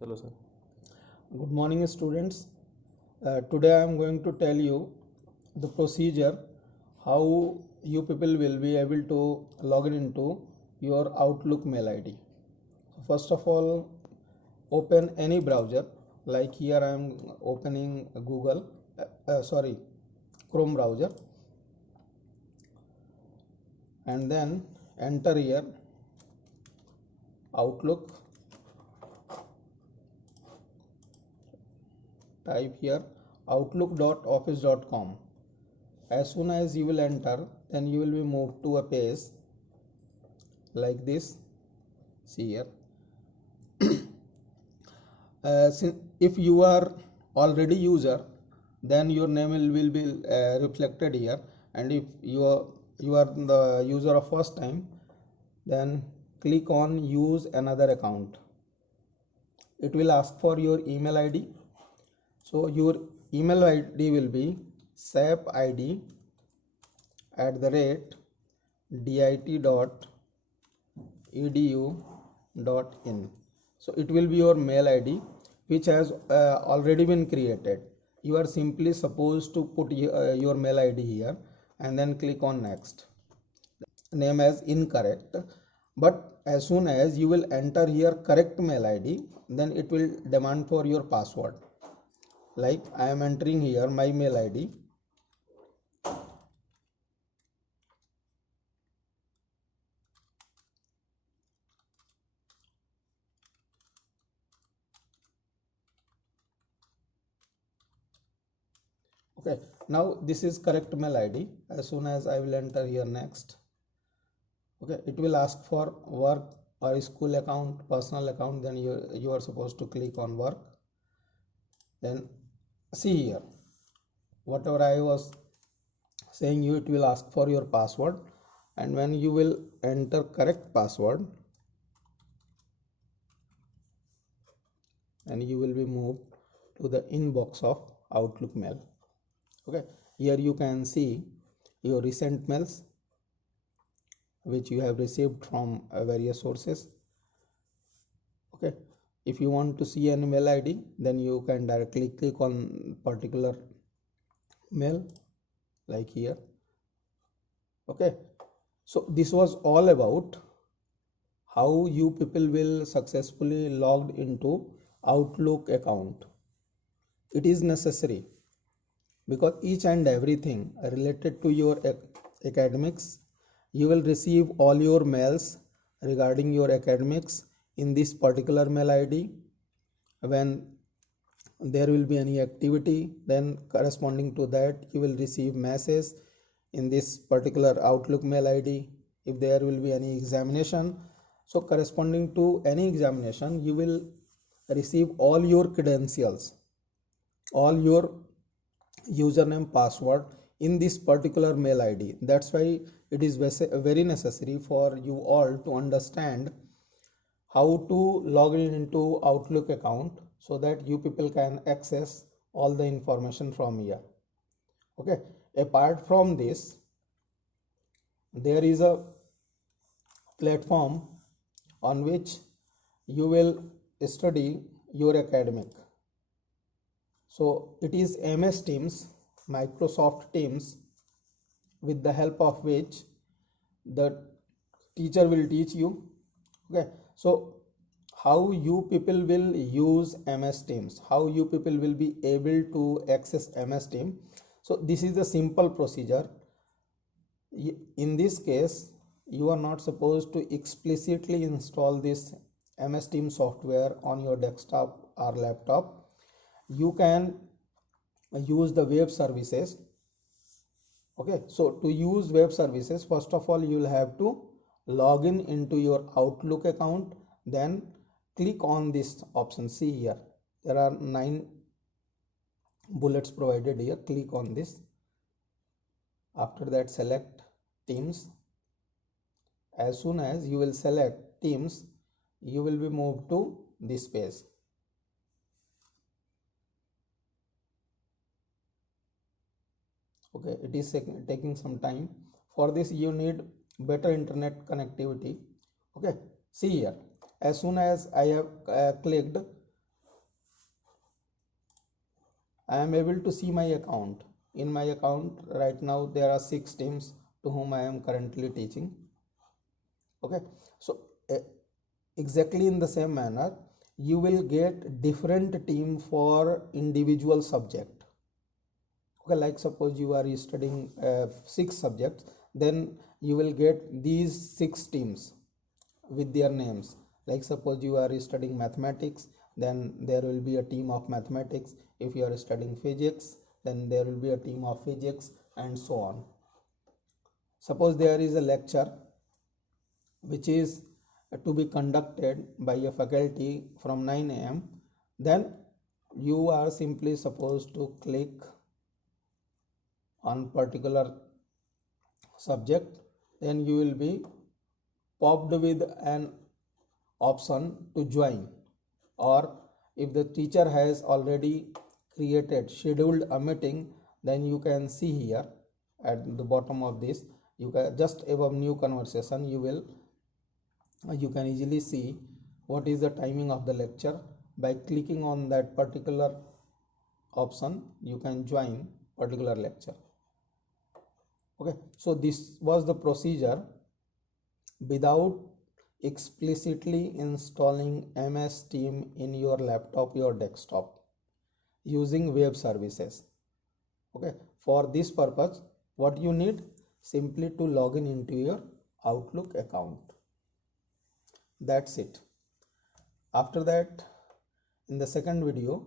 चलो sir. Good morning, students. Today I am going to tell you the procedure how you people will be able to log in into your Outlook mail ID. So first of all, open any browser. Like here I am opening Google, sorry, Chrome browser, and then enter here Outlook. Type here outlook.office.com. As soon as you will enter, then you will be moved to a page like this. See here, if you are already user, then your name will be reflected here, and if you are the user of first time, then click on use another account. It will ask for your email id, so your email id will be sapid@dit.edu.in. So it will be your mail id which has already been created. You are simply supposed to put your mail id here and then click on next. Name as incorrect, but as soon as you will enter here correct mail id, then it will demand for your password. Like I am entering here my mail id. Okay, now this is correct mail id. As soon as I will enter here next, okay, it will ask for work or school account, personal account, then you are supposed to click on work. Then see here, whatever I was saying you, it will ask for your password, and when you will enter correct password, and you will be moved to the inbox of Outlook mail. Okay, here you can see your recent mails which you have received from various sources. Okay, if you want to see an mail id, then you can directly click on particular mail like here. Okay, so this was all about how you people will successfully logged into Outlook account. It is necessary because each and everything related to your academics, you will receive all your mails regarding your academics in this particular mail id. When there will be any activity, then corresponding to that you will receive message in this particular Outlook mail id. If there will be any examination, so corresponding to any examination, you will receive all your credentials, all your username, password in this particular mail id. That's why it is very necessary for you all to understand how to log in into Outlook account so that you people can access all the information from here. Okay, apart from this, there is a platform on which you will study your academic. So it is MS Teams, Microsoft Teams, with the help of which the teacher will teach you. Okay, so how you people will use MS Teams, how you people will be able to access MS Team. So this is the simple procedure. In this case, you are not supposed to explicitly install this MS Team software on your desktop or laptop. You can use the web services. Okay, so to use web services, first of all you will have to log in into your Outlook account, then click on this option. See here, there are 9 bullets provided here. Click on this. After that, select Teams. As soon as you will select Teams, you will be moved to this page. Okay, it is taking some time. For this you need better internet connectivity. Okay, see here, as soon as I have clicked I am able to see my account. In my account right now there are 6 teams to whom I am currently teaching. Okay, so exactly in the same manner you will get different team for individual subject. Okay, like suppose you are studying 6 subjects, then you will get these 6 teams with their names. Like suppose you are studying mathematics, then there will be a team of mathematics. If you are studying physics, then there will be a team of physics, and so on. Suppose there is a lecture which is to be conducted by a faculty from 9 a.m., then you are simply supposed to click on particular subject, then you will be popped with an option to join. Or if the teacher has already created scheduled a meeting, then you can see here at the bottom of this, you can just above new conversation, you can easily see what is the timing of the lecture. By clicking on that particular option, you can join particular lecture. Okay, so this was the procedure without explicitly installing MS Team in your laptop, your desktop, using web services. Okay, for this purpose what you need, simply to log in into your Outlook account. That's it. After that, in the second video